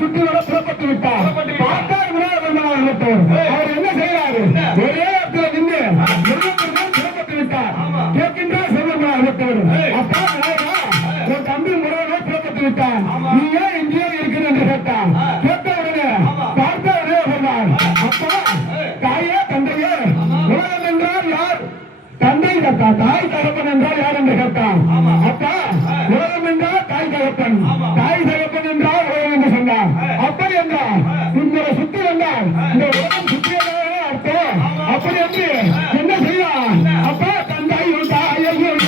சுற்றி வர புறப்பட்டு விட்டார். பார்த்தார் விநாயகர் அவர் என்ன செய்யறாரு? ஒரே இடத்துல நின்று புறப்பட்டு விட்டார். கேட்கின்றார் சிவபெருமான். அப்பா விநாயகா, உன் தம்பி முருகனே புறப்பட்டு விட்டான், நீ ஏன் இங்கேயே இருக்கிற என்று கேட்டான். கேட்ட உடனே பார்த்த விநாயகர், அப்பா தாயே தந்தையே, உலகம் என்றால் யார்? தந்தை தாய் தகப்பன் என்றால் யார் என்று கேட்டான். அப்பா உலகம் என்றால் தாய் தகப்பன், தாய் தகப்பன் என்றால் உலகம் என்று சொன்னான். அப்படி என்றால் இந்த சுத்தி வந்தால் இந்த உலகம் சுற்றியதாக அர்த்தம். அப்படி என்று என்ன செய்யலாம்? அப்பா தந்தையும் தாயையும்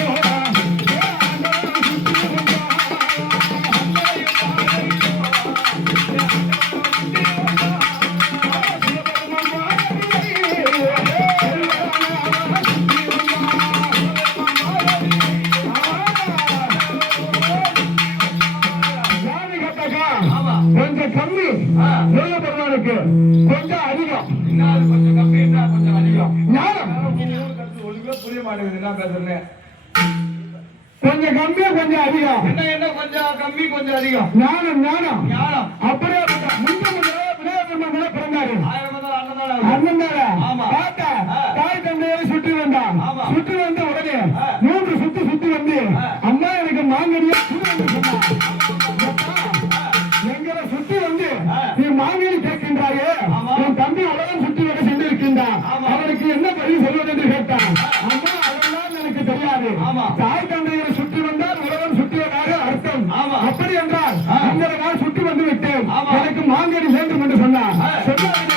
கொஞ்சம் கம்மி, பெருமானுக்கு கொஞ்சம் அதிகம். கொஞ்சம் கம்மி, கொஞ்சம் அதிகம். ஞானம் புரிய மாட்டேங்குது. என்ன பேசுறேன்? கொஞ்சம் கம்மி, கொஞ்சம் அதிகம். என்ன கொஞ்சம் கம்மி, கொஞ்சம் அதிகம்? ஞானம், ஞானம், ஞானம். அப்படியே விநாயகர் பிறந்தாரு. அண்ணன் தானே? பார்த்தா தாய் தந்தையை சுற்றி வந்தான். சுற்றி வந்த உடனே 3 சுத்தி வந்து அம்மா எனக்கு மாங்கடியா எங்களை சுத்தி வந்து நீ மாங்கனி கேட்கின்றாயே, உன் தம்பி உலகம் சுற்றி வர சென்றிருக்கின்றான், அவனுக்கு என்ன பதில் சொல்வது என்று கேட்டான். அம்மா அதெல்லாம் எனக்கு தெரியாது, தாய் தந்தையை சுற்றி வந்தால் உலகம் சுற்றியதாக அர்த்தம். அப்படி என்றால் இந்த நாள் சுற்றி வந்து விட்டேன், எனக்கு மாங்கனி வேண்டும் என்று சொன்னான். சொன்ன